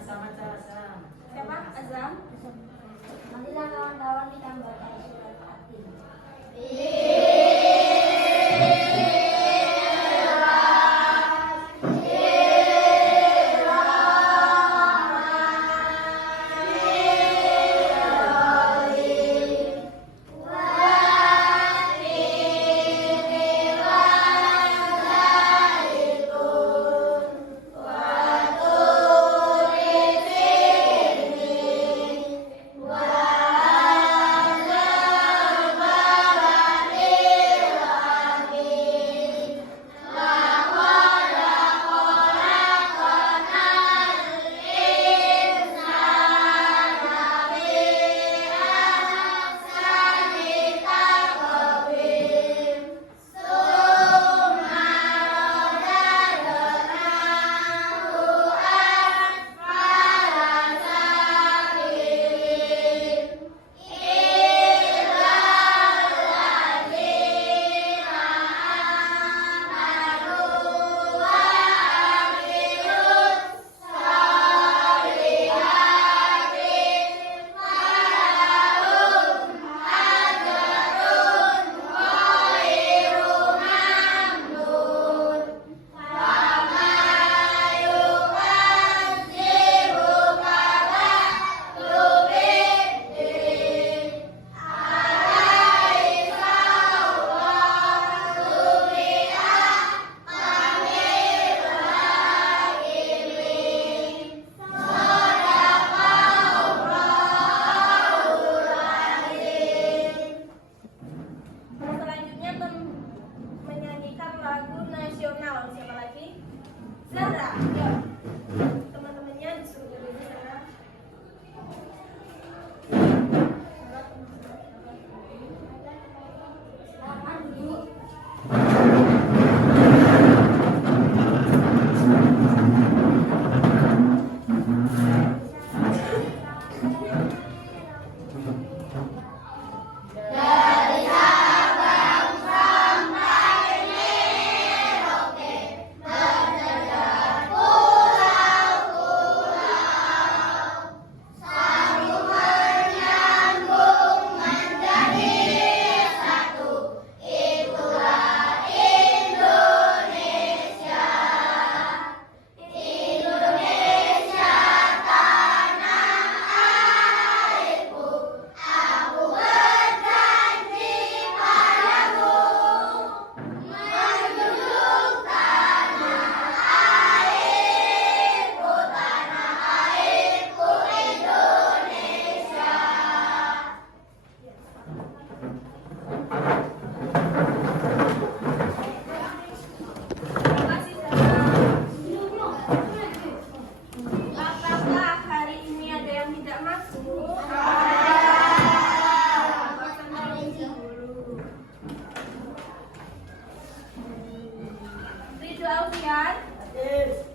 Siapa? Azam? Marilah kawan-kawan kita membaca surat At-Tin.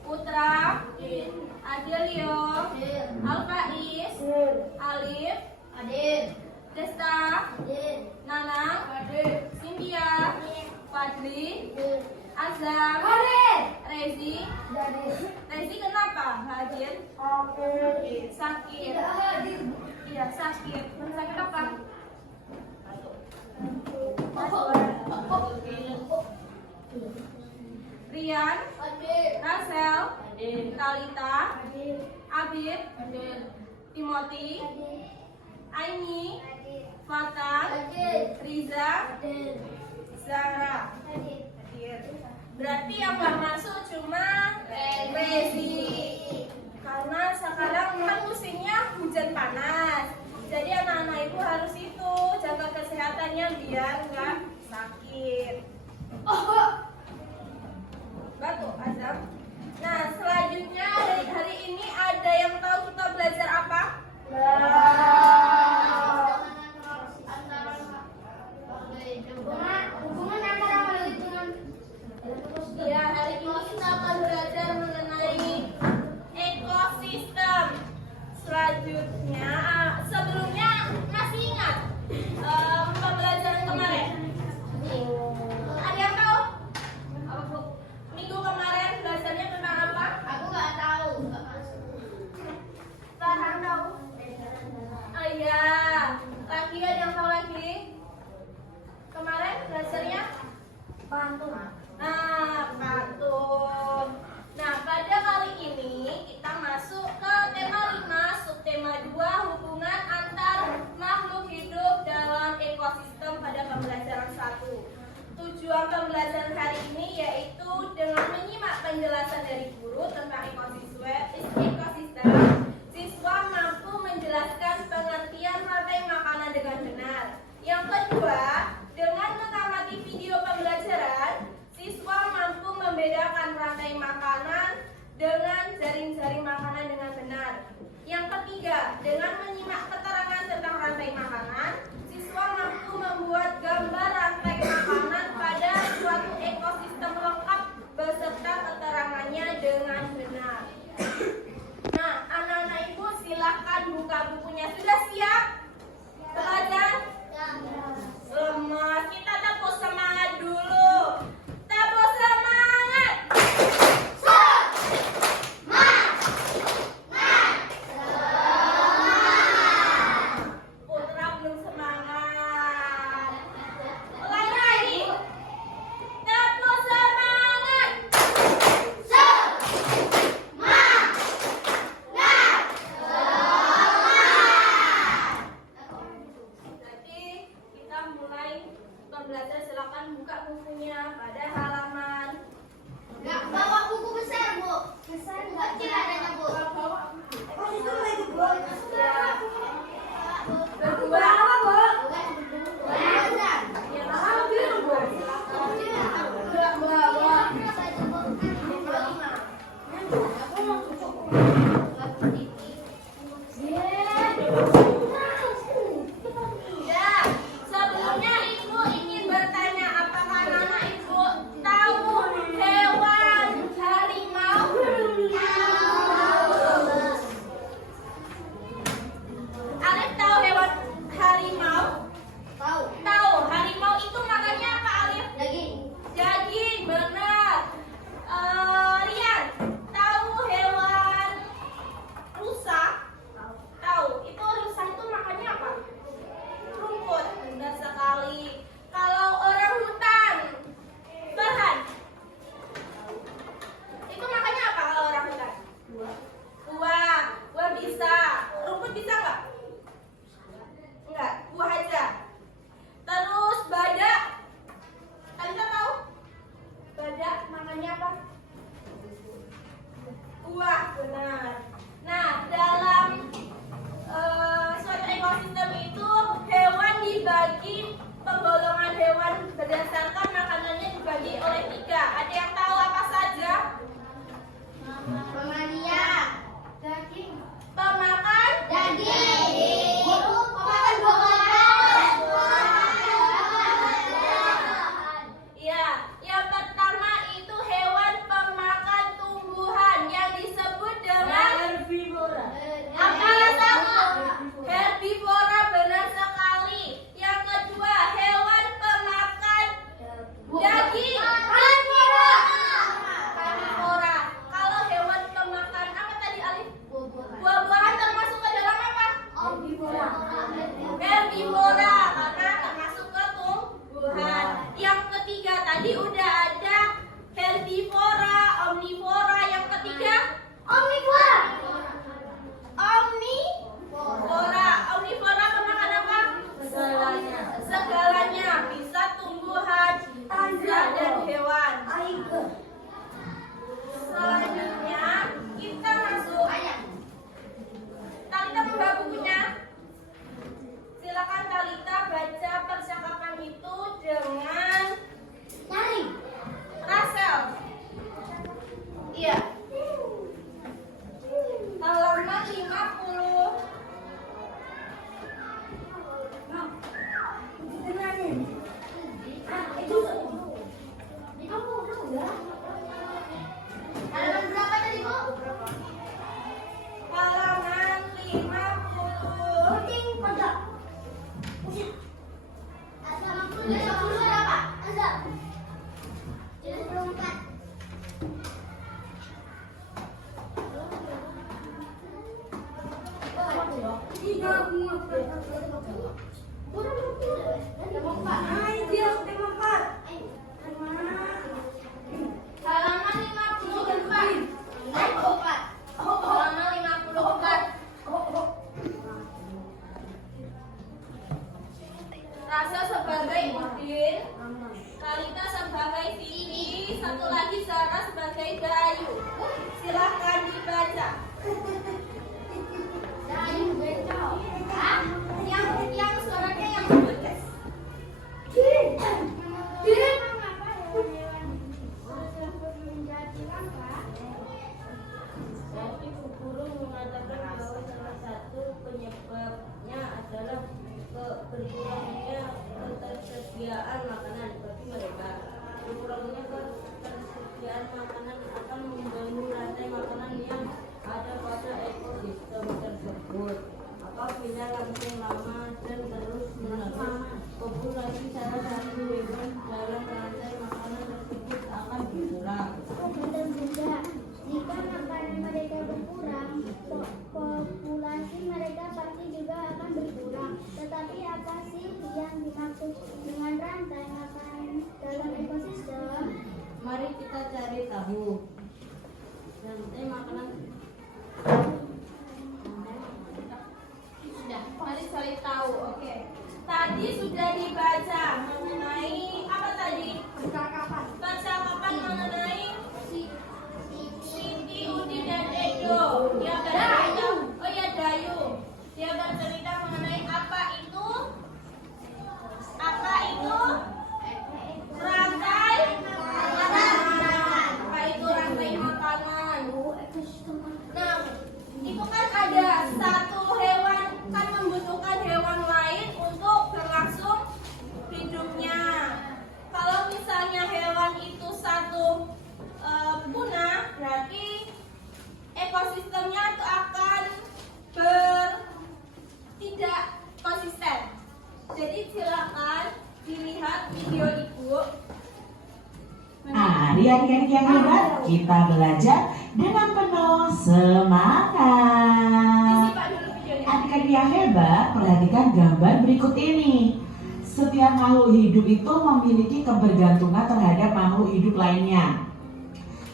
Putra, Adelio, Alkais, Alif, Desta, Nanang, Cynthia, Fadli, Azam, Rezi. Rezi kenapa hadir? Sakit. Iya, sakit. Sakit apa? Rian, Rasel, Talita, Abid, Timothy, Aini, Fatan, Riza, Zahra. Berarti yang gak masuk cuma Rezi. Karena sekarang kan musimnya hujan panas. Jadi anak-anak ibu harus itu jaga kesehatannya biar nggak sakit. Batuk, Azam. Nah, selanjutnya hari ini ada yang tahu kita belajar apa? Hubungan antara hitungan. Ya, hari ini kita akan belajar mengenai menjaring makanan dengan benar. Yang ketiga, dengan menyimak keterangan tentang rantai makanan, siswa mampu membuat gambar rantai makanan pada suatu ekosistem lengkap beserta keterangannya dengan benar. Nah, anak-anak ibu silakan buka bukunya. Sudah siap belajar? Lemas, kita tepuk semangat dulu. Tepuk semangat. Putra belum semangat. Ulangi lagi. Tepuk semangat. Jadi kita mulai pembelajaran. Silakan buka bukunya pada halaman. Nggak bawa buku besar, Bu. Besar nggak kecil adanya, Bu. Berdua. Ya, sebelumnya ibu ingin bertanya, apakah anak ibu tahu hewan harimau? Alif tahu hewan harimau? Tahu. Tahu. Harimau itu makannya apa, Alif? Daging. Daging, benar. Rian, tahu hewan rusa? Tahu. Itu rusa itu makannya apa? Rumput. Benar sekali. Kalau orang hutan, Farhan, itu makannya apa kalau orang hutan? Buah. Buah bisa. Rumput bisa nggak? Enggak. Buah aja. Terus badak. Kalian tahu? Badak makannya apa? Buah, benar. Nah, dalam suatu ekosistem itu hewan dibagi, penggolongan hewan berdasarkan makanannya dibagi oleh 3. Ada yang tahu apa saja? Pemania. Daging. Pemakan Daging. Pemakan Iya, yang pertama itu hewan pemakan tumbuhan yang disebut dengan Herbivora. apa rasanya? Herbivora, benar sekali. Yang kedua, hewan pemakan daging. Karnivora. Karnivora. Kalau hewan pemakan apa tadi, Alif? Buah-buahan termasuk ke dalam apa? Herbivora, karena termasuk ke tumbuhan. Yang ketiga tadi udah ada herbivora, omnivora. Yang ketiga omnivora. Omnivora pemakan apa? Segalanya. Segalanya, bisa tumbuhan, bisa dan hewan. Selanjutnya kita masuk. Talita buka bukunya. Silakan Talita baca percakapan itu dengan Rasel. Iya. Halaman 50. Halaman berapa tadi, Bu? Halaman 50. Berapa? 74. Halaman 54. Halaman 54. Rasa sebagai Udin, Talita sebagai Siti, satu lagi Zara sebagai Bayu. Silahkan dibaca. Yang suaranya yang Yang mengatakan bahwa salah satu penyebabnya adalah berkurangnya ketersediaan makanan bagi mereka. Berkurangnya ketersediaan makanan akan mengganggu rantai makanan yang ada pada ekosistem tersebut. Apabila lantai lama dan terus menerus, populasi salah satu hewan dalam rantai makanan tersebut akan berkurang. Dan juga jika makanan mereka berkurang, populasi mereka pasti juga akan berkurang. Tetapi apa sih yang dimaksud dengan rantai makanan dalam ekosistem? Mari kita cari tahu. Rantai makanan Sudah, mari cari tahu. Oke. Tadi sudah dibaca mengenai apa tadi? Percakapan mengenai Siti, Udin, dan Edo. Dia bercerita, oh ya Dayu. Dia bercerita mengenai apa itu rantai makanan. Apa itu rantai makanan? Nah, itu kan ada satu hewan kan membutuhkan hewan lain untuk berlangsung hidupnya. Kalau misalnya hewan itu satu punah, berarti ekosistemnya itu akan tidak konsisten. Jadi silakan dilihat video ibu. Mari adik-adik yang hebat, kita belajar dengan penuh semangat. Disimak dulu videonya. Adik-adik yang hebat, perhatikan gambar berikut ini. Setiap makhluk hidup itu memiliki kebergantungan terhadap makhluk hidup lainnya.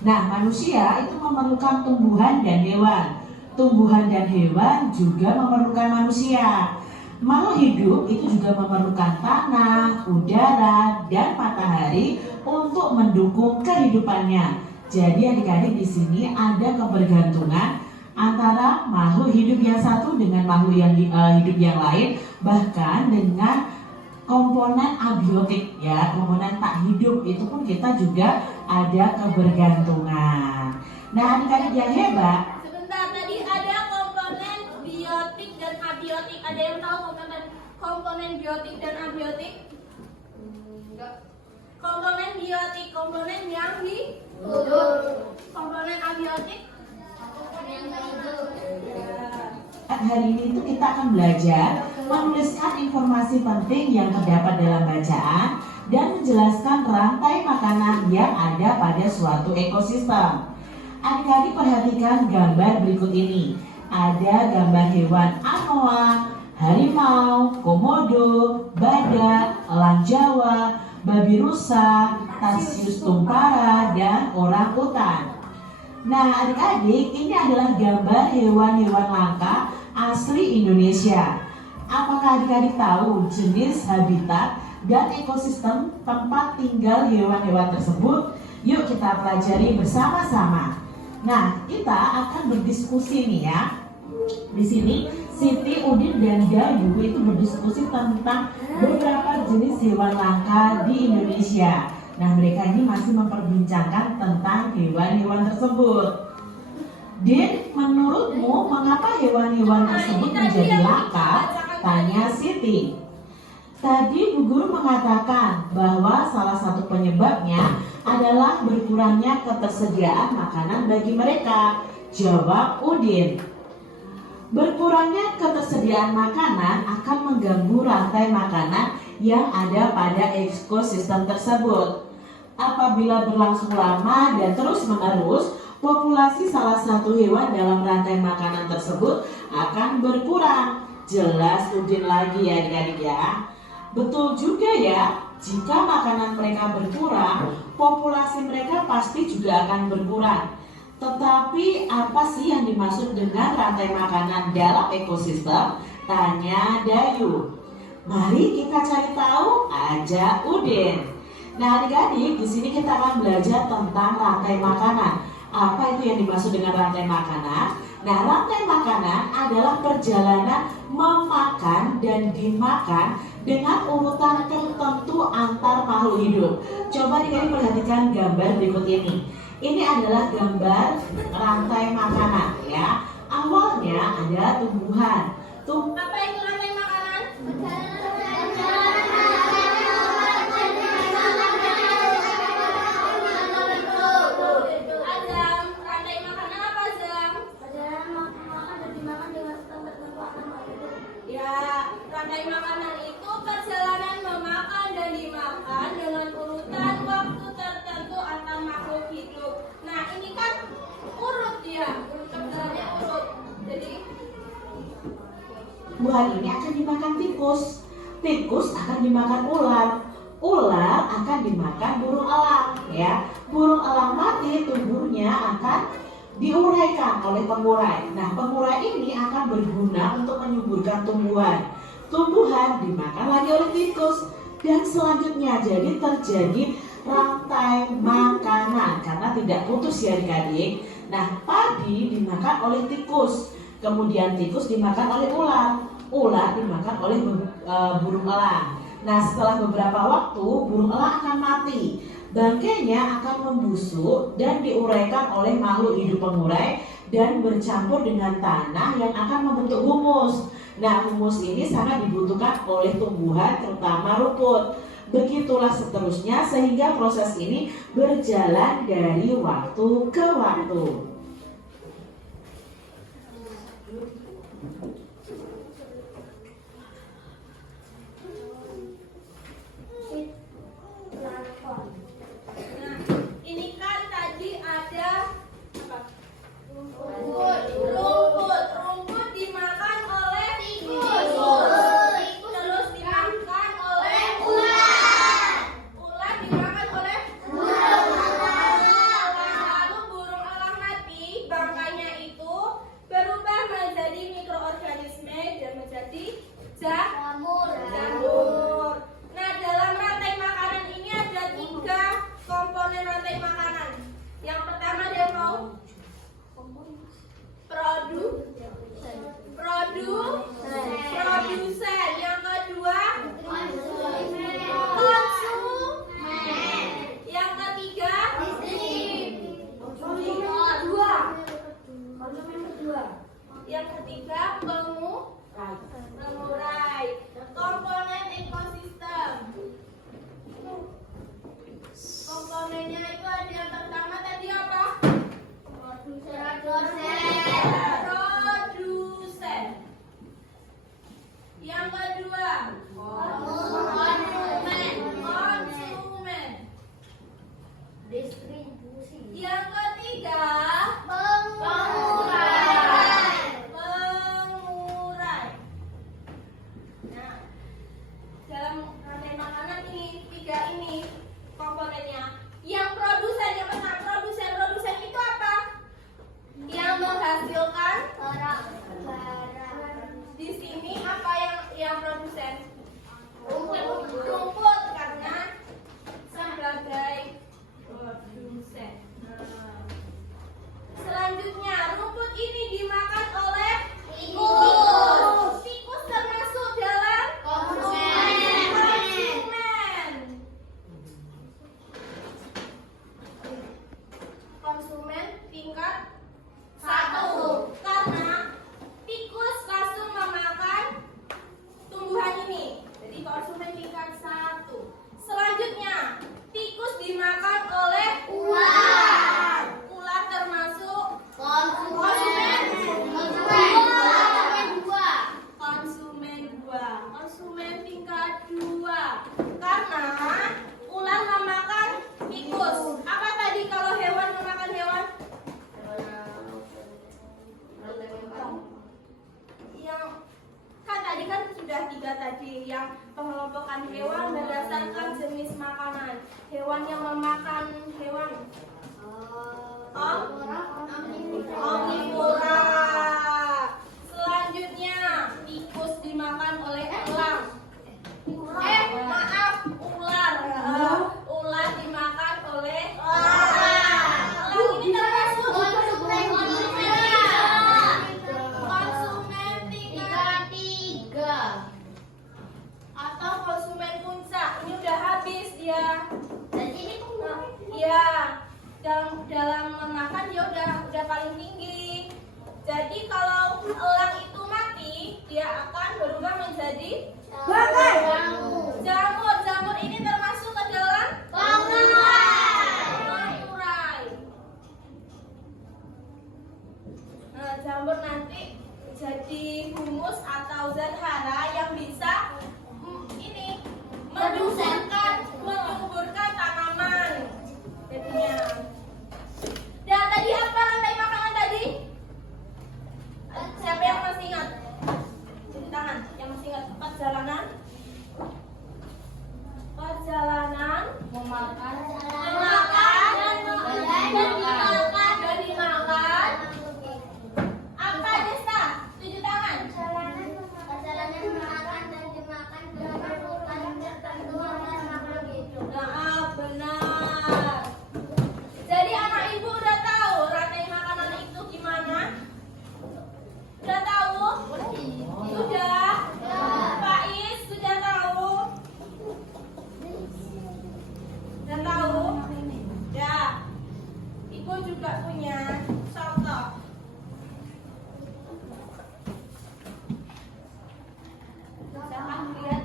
Nah, manusia itu memerlukan tumbuhan dan hewan. Tumbuhan dan hewan juga memerlukan manusia. Makhluk hidup itu juga memerlukan tanah, udara, dan matahari untuk mendukung kehidupannya. Jadi adik-adik di sini ada kebergantungan antara makhluk hidup yang satu dengan makhluk yang hidup yang lain, bahkan dengan komponen abiotik ya, komponen tak hidup itu pun kita juga ada kebergantungan. Nah, adik-adik yang hebat, Sebentar, tadi ada komponen biotik dan abiotik. Ada yang tahu komponen biotik dan abiotik? Enggak. Komponen biotik, komponen yang hidup. Komponen abiotik? Yang hidup. hari ini itu kita akan belajar menuliskan informasi penting yang terdapat dalam bacaan dan menjelaskan rantai makanan yang ada pada suatu ekosistem. Adik-adik perhatikan gambar berikut ini. Ada gambar hewan anoa, harimau, komodo, badak, elang Jawa, babi rusa, tarsius tumpara, dan orang utan. Nah, adik-adik, ini adalah gambar hewan-hewan langka asli Indonesia. Apakah adik-adik tahu jenis habitat dan ekosistem tempat tinggal hewan-hewan tersebut? Yuk kita pelajari bersama-sama. Nah, kita akan berdiskusi nih ya. Di sini Siti, Udin, dan Dayu itu berdiskusi tentang beberapa jenis hewan langka di Indonesia. Nah, mereka ini masih memperbincangkan tentang hewan-hewan tersebut. Din, menurutmu mengapa hewan-hewan tersebut menjadi langka? Tanya Siti. Tadi Bu Guru mengatakan bahwa salah satu penyebabnya adalah berkurangnya ketersediaan makanan bagi mereka. Jawab Udin. Berkurangnya ketersediaan makanan akan mengganggu rantai makanan yang ada pada ekosistem tersebut. Apabila berlangsung lama dan terus-menerus, populasi salah satu hewan dalam rantai makanan tersebut akan berkurang. Jelas Udin lagi ya adik-adik ya. Betul juga ya, jika makanan mereka berkurang, populasi mereka pasti juga akan berkurang. Tetapi apa sih yang dimaksud dengan rantai makanan dalam ekosistem? Tanya Dayu. Mari kita cari tahu, ajak Udin. Nah adik-adik, di sini kita akan belajar tentang rantai makanan. Apa itu yang dimaksud dengan rantai makanan? Nah, rantai makanan adalah perjalanan memakan dan dimakan dengan urutan tertentu antar makhluk hidup. Coba adik-adik perhatikan gambar berikut ini. Ini adalah gambar rantai makanan ya. Awal tumbuhan. Apa itu rantai makanan? Azam, rantai makanan apa Azam? Ya, rantai makanan itu perjalanan memakan dan dimakan dengan urutan waktu tertentu antar makhluk hidup. Nah, ini kan urut dia, perjalanannya urut. Jadi tumbuhan ini akan dimakan tikus, tikus akan dimakan ular, ular akan dimakan burung elang, ya. Burung elang mati, tubuhnya akan diuraikan oleh pengurai. Nah, pengurai ini akan berguna untuk menyuburkan tumbuhan. Tumbuhan dimakan lagi oleh tikus dan selanjutnya jadi terjadi rantai makanan karena tidak putus ya adik-adik. Nah, padi dimakan oleh tikus, kemudian tikus dimakan oleh ular, ular dimakan oleh burung elang. Nah, setelah beberapa waktu burung elang akan mati. Bangkainya akan membusuk dan diuraikan oleh makhluk hidup pengurai dan bercampur dengan tanah yang akan membentuk humus. Nah, humus ini sangat dibutuhkan oleh tumbuhan terutama rumput. Begitulah seterusnya sehingga proses ini berjalan dari waktu ke waktu. Nah, ini kan tadi ada apa? Rumput dimakan oleh tikus. Terus dimakan oleh ular. Ular dimakan oleh burung elang. Lalu burung elang mati, bangkainya itu berubah menjadi mikroorganisme dan menjadi jamur. Nah, dalam rantai makanan ini ada 3 komponen rantai makanan. Yang pertama dia mau produsen. Yang kedua konsumen. Yang ketiga yang ketiga pengurai. Komponen ekosistem. Komponennya itu ada yang pertama tadi apa? Produsen. Yang kedua konsumen. Distribusi. Yang ketiga Pengurai. Nah, dalam rantai makanan ini 3 ini komponennya. Yang produsen, yang pertama produsen itu apa? Yang menghasilkan Barang. di sini apa yang produsen? Rumput. Karena sebagai produsen. Nah, selanjutnya rumput ini dimakan oleh tikus. Tikus termasuk dalam konsumen. Konsumen tingkat 1 karena tikus langsung memakan tumbuhan ini. Jadi konsumen tingkat 1. Selanjutnya tikus dimakan oleh ular. Ular termasuk konsumen. Konsumen 2. Konsumen tingkat 2 karena ular memakan tikus. Apa tadi kalau hewan memakan hewan? Yang kan tadi kan sudah 3 tadi, yang pengelompokan hewan berdasarkan jenis makanan. Hewan yang memakan hewan omnivora. Selanjutnya tikus dimakan oleh elang. Ular. Ular dimakan oleh elang. Elang ini termasuk konsumen tingkat 3 atau konsumen puncak. Ini udah habis dia. Dan ini pengurai. Iya, dalam memakan dia udah paling tinggi. Jadi kalau elang itu mati, dia akan berubah menjadi Jamur. jamur ini termasuk ke dalam urai. Nah, jamur nanti jadi humus atau zat hara yang bisa ini menyuburkan tanaman. Jadinya. Dan tadi apa rantai makanan tadi? Siapa yang masih ingat? Cuci tangan. Yang masih ingat? Perjalanan memakan dan dimakan. Apa Desta? Cuci tangan. Perjalanan memakan dan dimakan dengan urutan tertentu sama begitu. Nah, benar. Jadi anak ibu udah tahu rantai makanan itu gimana? Udah tahu? Sudah? Pak Is sudah tahu? Udah tahu? Ya. Ibu juga punya contoh. Jangan lihat.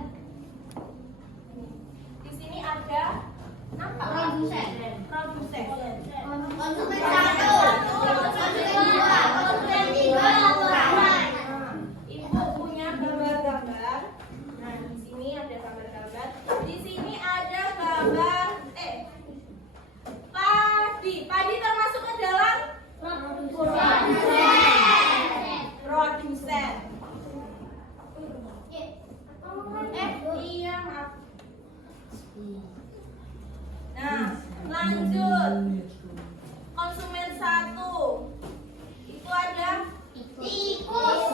Di sini ada nampak Produsen. Produsen. Konsumen 1, konsumen 2, konsumen 3, konsumen. Ibu punya gambar-gambar. Nah, di sini ada gambar-gambar. Di sini ada gambar padi. Padi termasuk ke dalam produsen. Iya, maaf. Nah, lanjut. Konsumen 1. Itu ada tikus.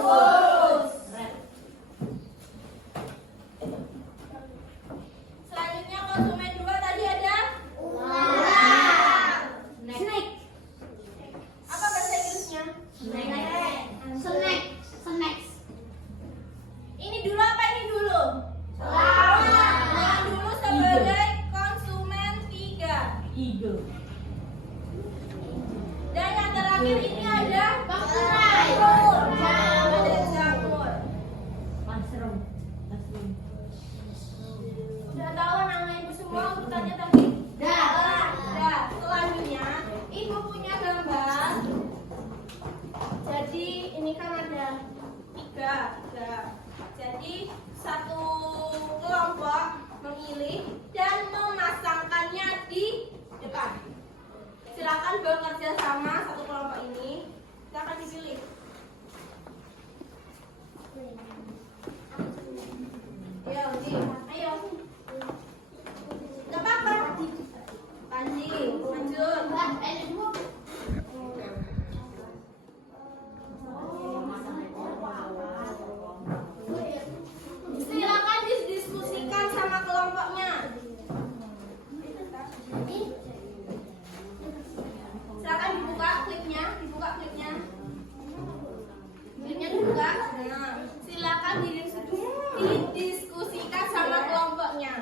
Selanjutnya konsumen 2 tadi ada ular. Snake. Apa bahasa Inggrisnya? Snacks. Ini dulu apa ini dulu? Nah, dulu sebagai konsumen 3. Dan yang terakhir ini ada jamur. Ada jamur. Udah tahu nama ibu semua urutannya tadi? Dah. Selanjutnya ibu punya gambar. Jadi ini kan ada 3. Jadi satu kelompok memilih dan memasangkannya di depan. Silakan bekerja sama satu kelompok ini. Silakan dipilih. Ayo. Gak apa-apa. Panji, lanjut. Silakan didiskusikan sama kelompoknya. Silakan dibuka klipnya. Klipnya dibuka. Nah, silakan didiskusikan sama kelompoknya.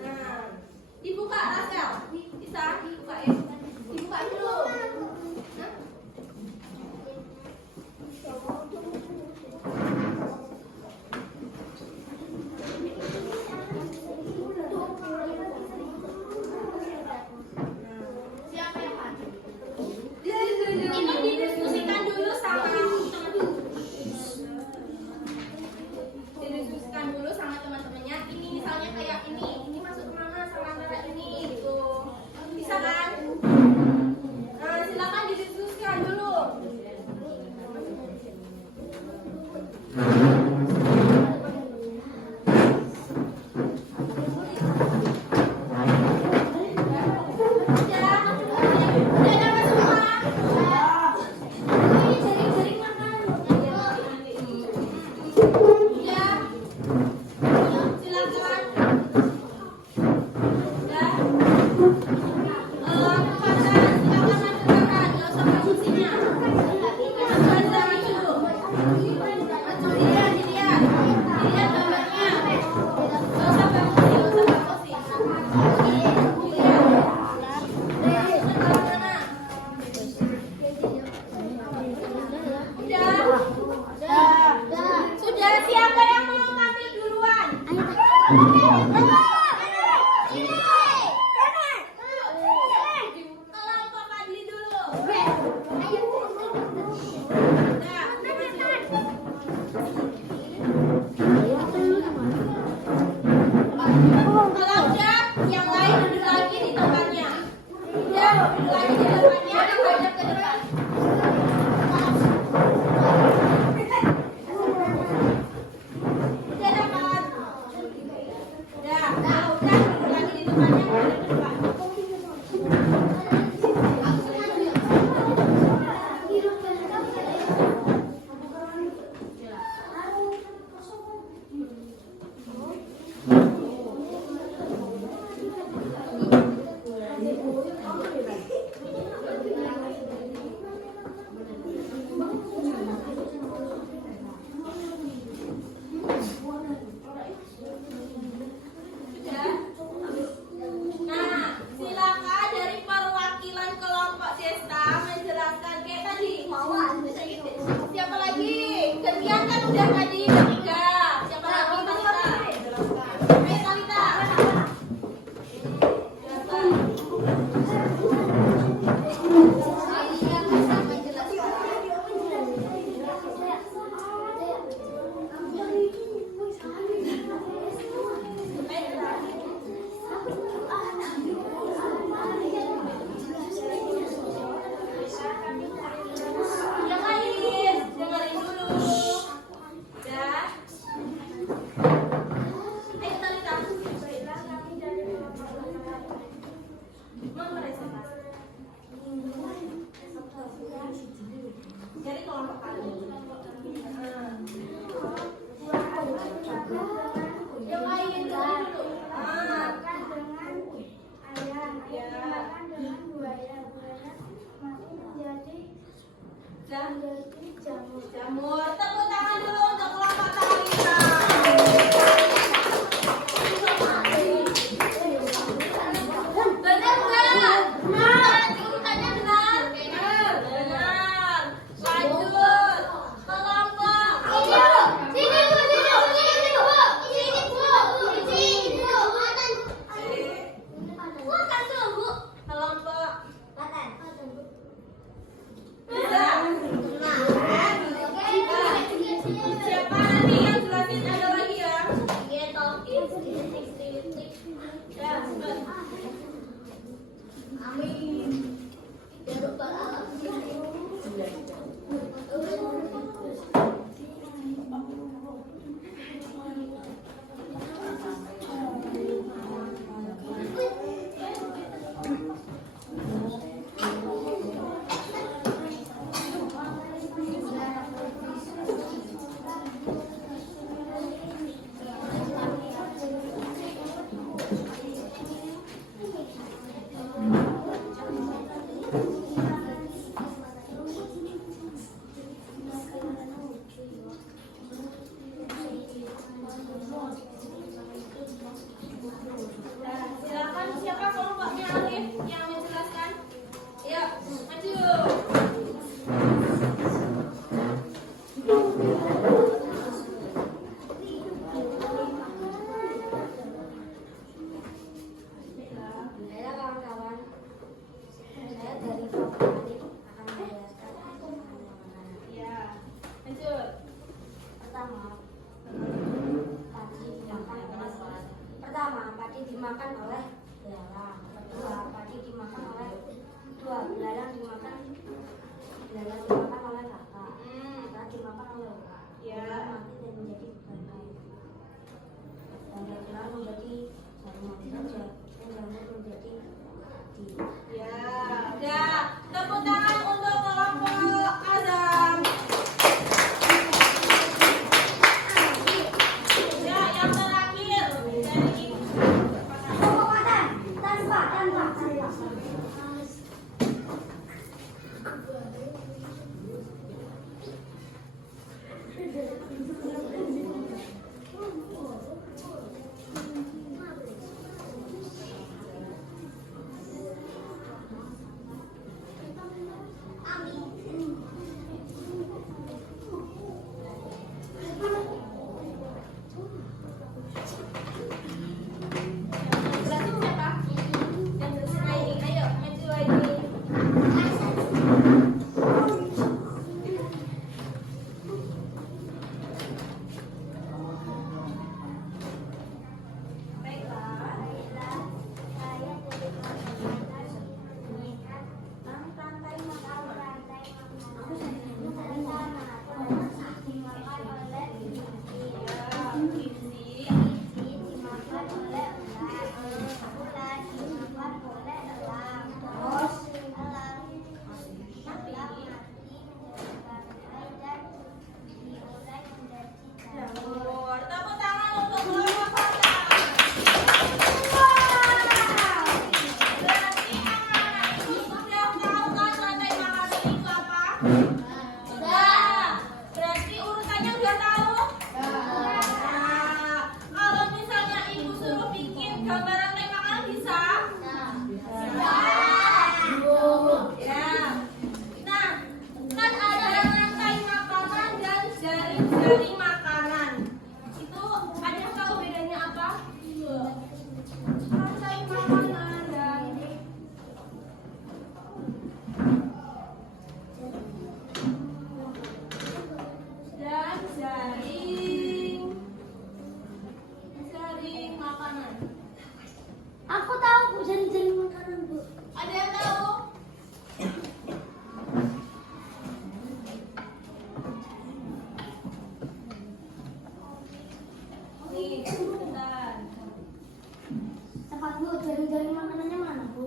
Nah, dibuka Rasel. Bisa dibuka ya. Dibuka dulu. Nah. Siapa yang maju? Ini didiskusikan dulu sama teman-temannya. Ini misalnya kayak ini masuk kemana sama antara ini gitu. Bisa kan? Nah, silakan didiskusikan dulu. Silakan Kelompok Fadli dulu. Kalau udah, yang lain duduk lagi di tempatnya. Udah, duduk lagi di tempatnya, menghadap ke depan. Udah dapat. Udah, kalau udah duduk lagi di tempatnya, menghadap ke depan. Nah, silakan dari perwakilan kelompok Desta menjelaskan kayak tadi. Siapa lagi? Gantian kan udah tadi ketiga. Siapa lagi Talita? Ayo Talita. Yang lain, dengerin dulu. Ya. Ayo Talita. Jadi kelompok kali. Yang lain dengerin dulu. Jamur. Tepuk tangan dulu untuk kelompok Talita. Benar nggak? Benar. Ikutannya benar. Benar. Lanjut. Kelompok. Kelompok. Bisa. Siapa jari makanan. Itu ada yang tahu bedanya apa? Rantai makanan dan jaring makanan. Aku tahu Bu, jaring-jaring makanan Bu. Ada yang tahu? Nih, sebentar. Tempat Bu, jaring-jaring makanannya mana Bu?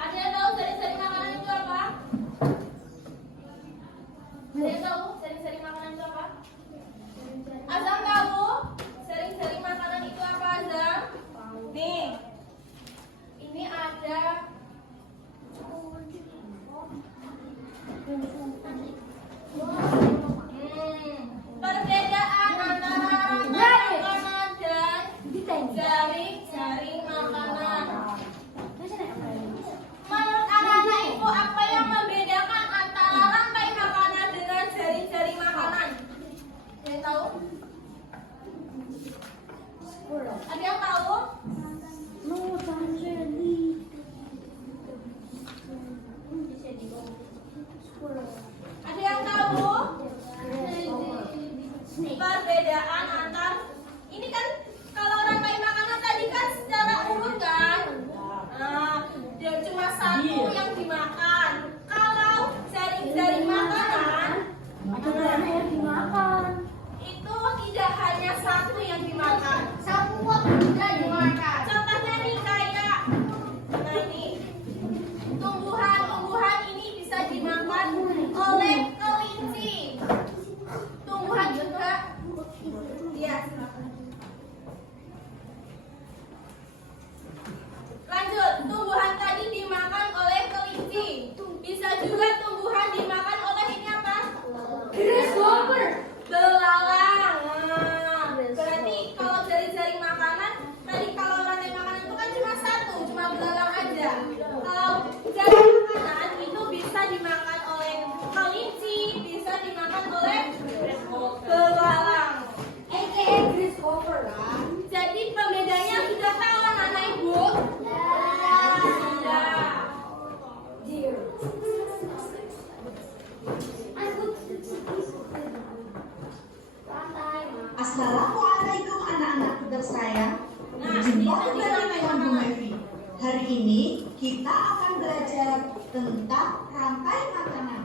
Ada yang tahu jaring-jaring makanan itu apa? Ada yang tahu jaring-jaring makanan itu apa? Azam tahu? Jaring-jaring makanan itu apa, Azam? Nih, ini ada perbedaan antara rantai makanan dan jaring makanan. Menurut anak-anak ibu, apa yang membedakan antara rantai makanan dengan jaring makanan? Ada yang tahu? Ada yang tahu? Ada yang tahu? Perbedaan antar ini kan kalau rantai makanan tadi kan secara urut kan, dia cuma satu yang dimakan. Kalau jaring makanan yang dimakan. itu tidak hanya satu yang dimakan, Semua benda dimakan. contohnya nih kayak nah ini tumbuhan ini bisa dimakan oleh kelinci. Tumbuhan juga ya. Lanjut, tumbuhan tadi dimakan oleh kelinci. Bisa juga tumbuhan dimakan oleh ini apa? Grasshopper. Belalang. Nah, berarti kalau jaring makanan tadi, kalau rantai makanan itu kan cuma satu, cuma belalang aja. Kalau jaring makanan itu bisa dimakan oleh kelinci, bisa dimakan oleh belalang. AKA grasshopper kan? Jadi pembedanya sudah tahu anak-anak ibu? Sudah. Assalamualaikum anak-anakku tersayang. Nah, Berjumpa ini kembali rantai dengan Bu makanan. Mevi. Hari ini kita akan belajar tentang rantai makanan.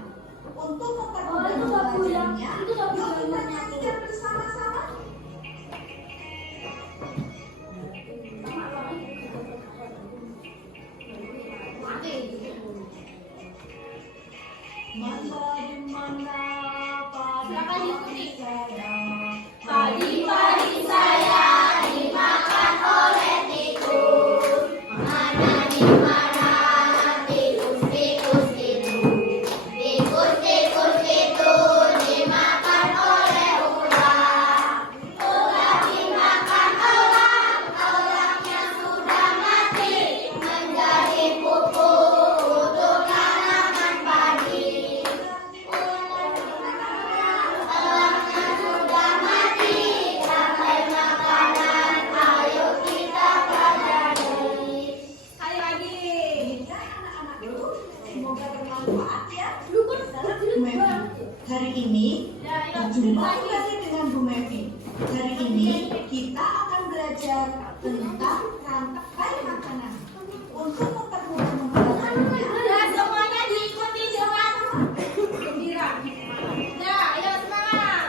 Untuk mempermudah itu sapu yang- belajarnya, itu sapu yuk yang kita warna nyanyikan bersama-sama. Silakan diikuti. Padi-padi saya dimakan oleh tikus. Mana di mana tikus-tikus itu? Tikus-tikus itu dimakan oleh ular. Ular dimakan elang, elangnya sudah mati menjadi pupuk untuk tanaman padi. Elangnya sudah mati, rantai makanan, ayo kita pelajari. Sekali lagi. Baiklah anak-anakku, semoga bermanfaat ya. Salam Bu Mevi. Hari ini Ya, ayo. berjumpa Lagi. kembali dengan Bu Mevi. Hari ini kita akan belajar tentang rantai makanan. Untuk mempermudah mempelajarinya, Dan semuanya diikuti dengan gembira. Nah, ayo semangat.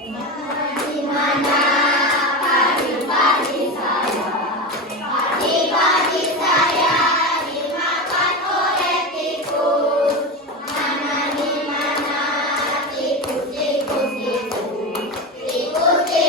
Di mana padi-padi saya? Padi-padi saya dimakan oleh tikus. Mana di mana tikus-tikus itu? Tikus-tikus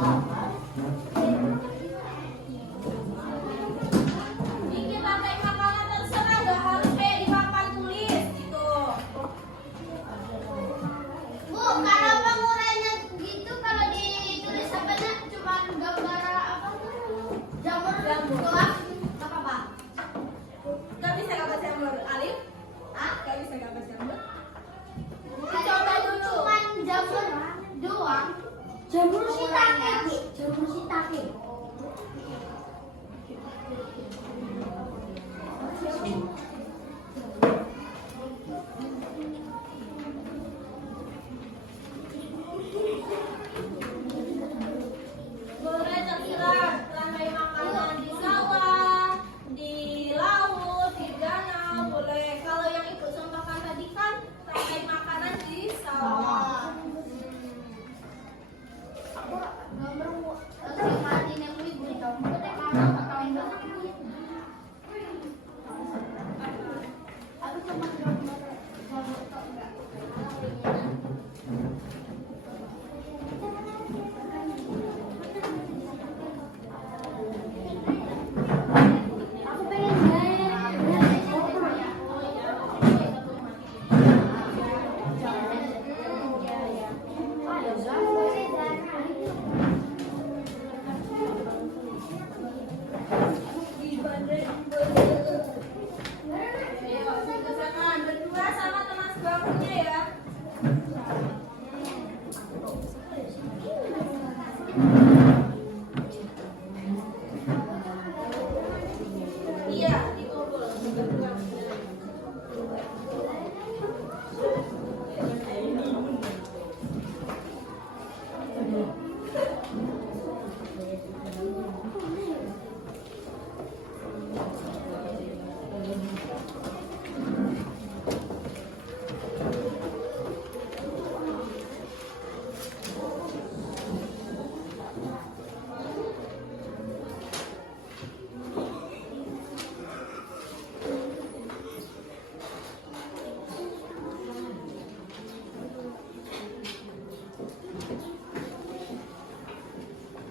Bikin lantai makanan terserah, nggak harus kayak di papan tulis gitu. Bu, kalau pengurainya gitu kalau ditulis apa cuma gambar apa jamur doang apa apa? Nggak bisa nggak baca jamur alif? Hah? Nggak bisa nggak baca jamur? Coba dulu. Cuman jamur doang. Jamur shiitake, Bu. Jamur shiitake. Boleh terserah lantai makanan di sawah, di laut, di danau, boleh. Kalau yang ibu contohkan tadi kan lantai makanan di sawah. Aku gambar hati yang ibu itu. Aku cuma gambar tok enggak. Aku pengen Ayo, ke sana berdua sama teman sebangkunya ya. Iya, dikumpul berdua.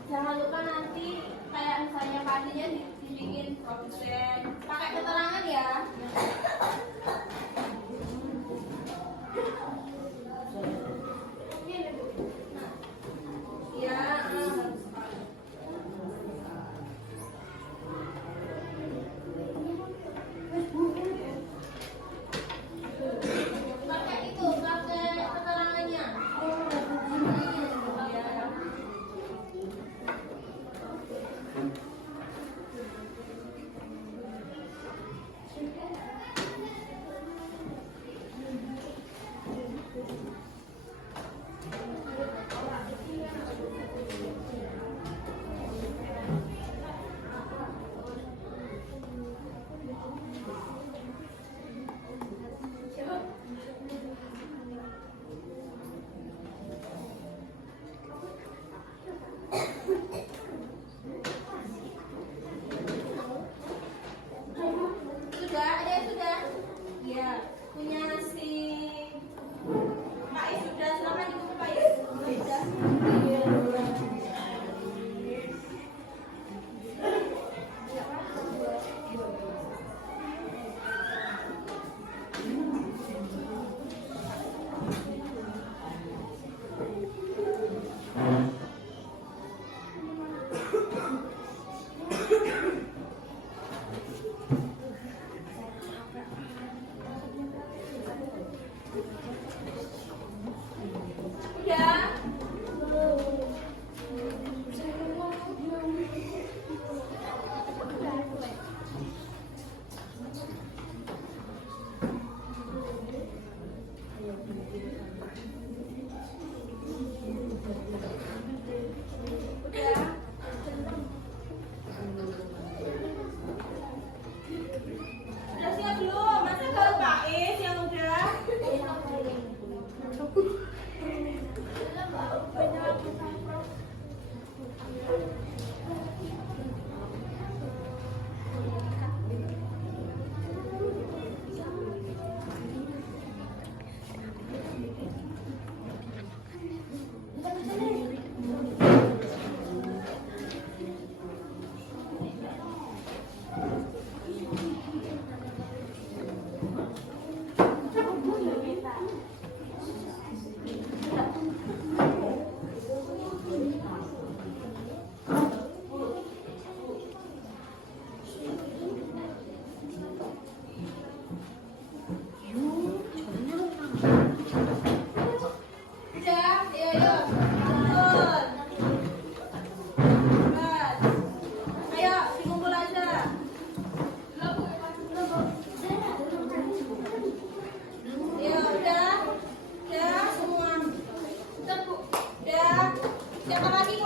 Jangan lupa nanti kayak misalnya pastinya dibikin produsen pakai keterangan ya. Ya, pakai itu, pakai keterangannya. Ya.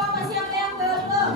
sama siapa yang belum?